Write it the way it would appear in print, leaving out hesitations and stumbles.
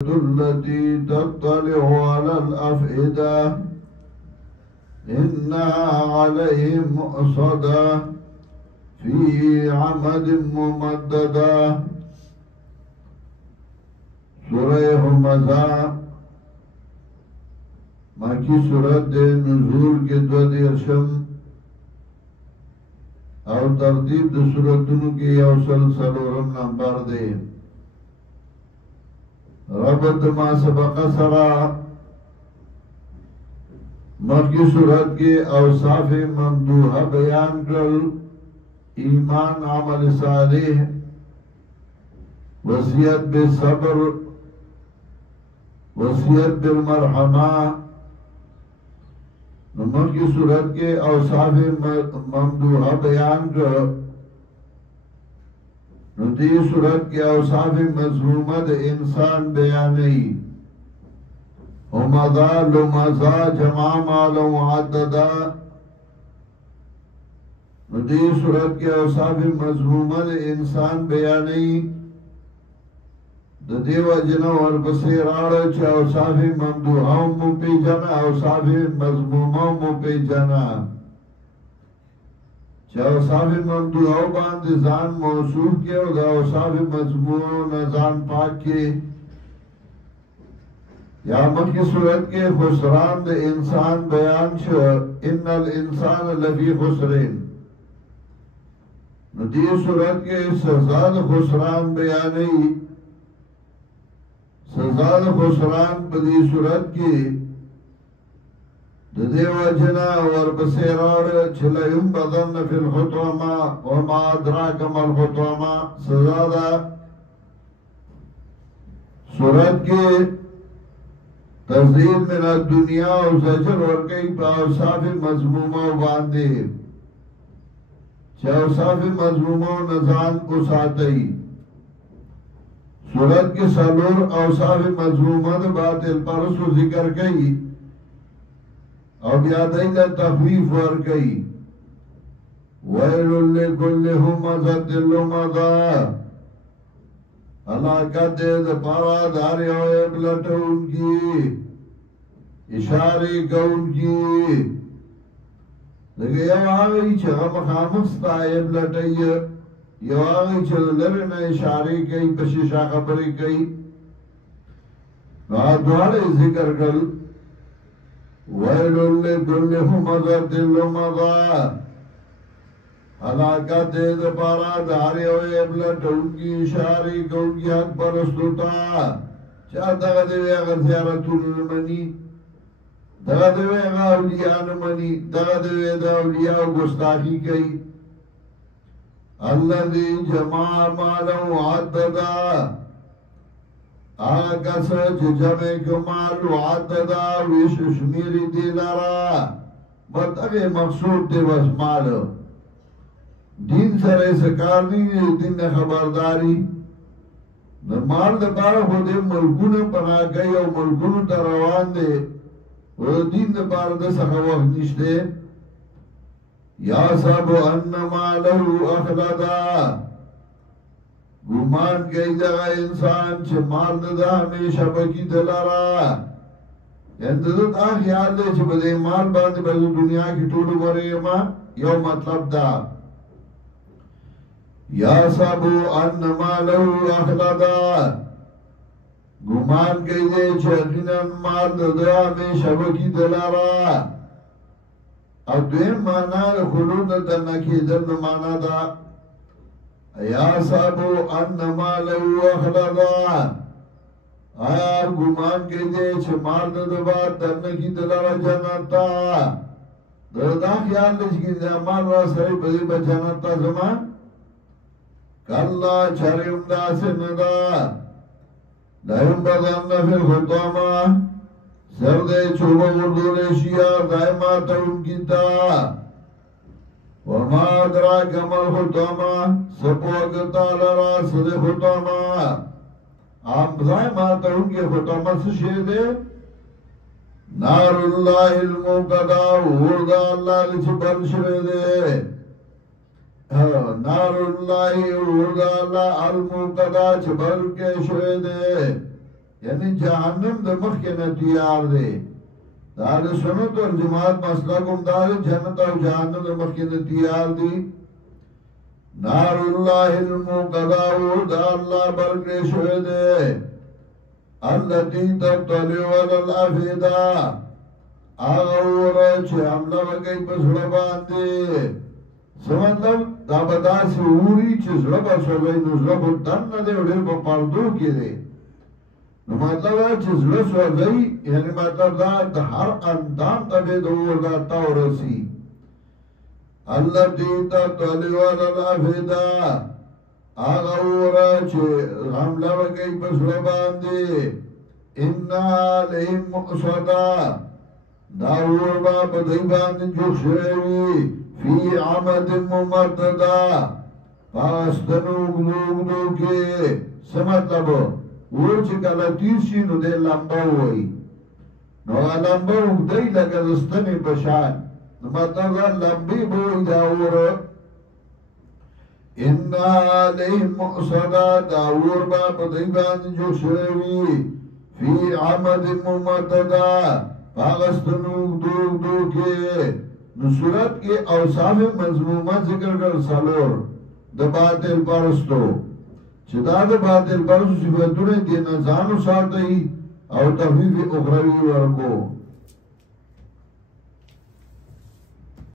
التي تطلع على الأفئدة إنها عليهم مؤصدة في عمد ممددة. سورة همزة مکی سورت دے نزول کے دو دیرشم او ترتیب دو سورتونو کی یو سلسلورم نمبر دے. ربط ما سبق سرا مکی سورت کے اوصاف ممدوحہ بیان کرل، ایمان، عمل صالح، وصیت بالصبر، وصیت بالمرحمہ. نمبر کی صورت کے اوصاف ممدوحہ بیان کر ندی صورت کے اوصاف مذمومہ انسان بیانی ہمذا لمذا جمع مالا وعددا. ندی صورت کے اوصاف مذمومہ انسان بیانی دیو جنو ورپسی راڑا چا اوصاف ممدوحاں مو پی جانا، اوصاف مضموماں مو پی جانا. چا اوصاف ممدوحاں باندے زان موصوف کے او دا اوصاف مضموماں زان پاک کے. یا مکی صورت کے خسران دے انسان بیان چھو ان الانسان لفی خسرین. ندی صورت کے سزا دا خسران بیانی، سزا دا خسران پدی صورت کی دیو جنا ورپسی راڑ چھلیم بدن فی الخطوما وما ادراکم الخطوما. سزا دا صورت کی تزدید من الدنیا و زجر ورکی پا اوصاف مضمومہ باندے چا اوصاف مضمومہ نظام کو ساتھی. صورت کے سالور اوصاف مضمومہ باطل پرسو ذکر کئی او بیادئینا تخویف ور کئی. ویل لکل ہمزت لمزا، ہلاکت دے پارا داری ہوئے بلٹ ان کی، اشاری کا ان کی. لیکن یو آگئی چھا مخامستا ہے بلٹی، یو آگئی چھا لرن اشاری کئی پشیشا خبری کئی. دوارے ذکر کر ویل لکل ہمزت لمزا، ہلاکت دے پارا داری ہوئے بلٹ ان کی، اشاری کا ان کی حق پرستوتا. چاہتا گا دیوے اگر زیارتون نمانی، دغا دوے اگا اولیاء نمانی، دغا دوے دا اولیاء گستاخی کئی. الذي جمع مالا وعددا، آگا سچ جمع کمال وعددا ویش شمیری دی لارا. بس اگے مقصود دے بس مال، دین سر ایسا کار نہیں، دین نے خبرداری مال دا پارا خودے ملکون پناہ گئی او ملکون تا روان دے وہ دین دا پارا دا سخا وقت نشتے. یا سب انما لہو اخلدا، گمان گئی دگا انسان چھ مال دا ہمیشہ بکی دلارا. یعنی دادت خیال دے چھ بدے مال باندے بزو دنیا کی ٹوڑو برے ما یو مطلب دا. یا سب انما لہو اخلدا، گمان گئی دے چھ اقیناً مال دا ہمیشہ بکی دلارا. اب دویم مانا خلود تنکی دن مانا دا یا صاحبو انما لہو اخلدا، آیا گمان کے دے چھ مار دبا تنکی دلارا جانتا. دا خیال لچکی دے مار را سری بدی بچانتا زمان کاللہ چریم دا سندا. لہم بدن فی الخطوما، سردے چوبا مردول شیعہ دائمات ان کی تا. وما ادراک عمل خطوما، سپو اگتا لرا صد خطوما. آپ دائمات ان کے خطوما سشے دے نار اللہ الموقدہ، وردہ اللہ لچ بنشرے دے. نار اللہ وردہ اللہ الموقدہ چھ بل کے شوے دے. یعنی جہنم دا مخی نتیار دے دار سنت اور جماعت مسئلہ کم دار جنت اور جہنم دا مخی نتیار دی نار اللہ المقداو دا اللہ برکے شوئے دے اللتی تطلع علی الافیدہ آغا ورہ چھے حملہ وکی پسڑا باندے سمطلب دا بدا سی اوری چھے سڑا بسوئی نزلہ بودن ندے وڈیر با پردو کی دے نو مطلب ہے چھے سڑا سوئی یعنی مطلب دا ہر اندام تبی دور دا تورسی اللتی تطلع علی الافیدہ آغا ورہ چھے حملہ وکی پسڑا باندے انہا لہم مقصدہ داور با بدئی باندې جوړ شوی فی عمد ممددا پاستنو گلوگلو کے سمطلب ور چې کله تیر شي نو دې لمبا وای نو لمبا وګدای لکه دستنې پشان نو مطلب لمبي بوی داور ان علیهم مؤصدا داور با بدئی باندې جوړ شوی فی عمد ممددا پاغستنو دو کے نصورت کے اوصاف مضمومہ ذکر کر سالور دا باطل پرستو چدا دا باطل پرستو صفتونے دینا زانو ساتھ ہی او تخفیف اخروی ورکو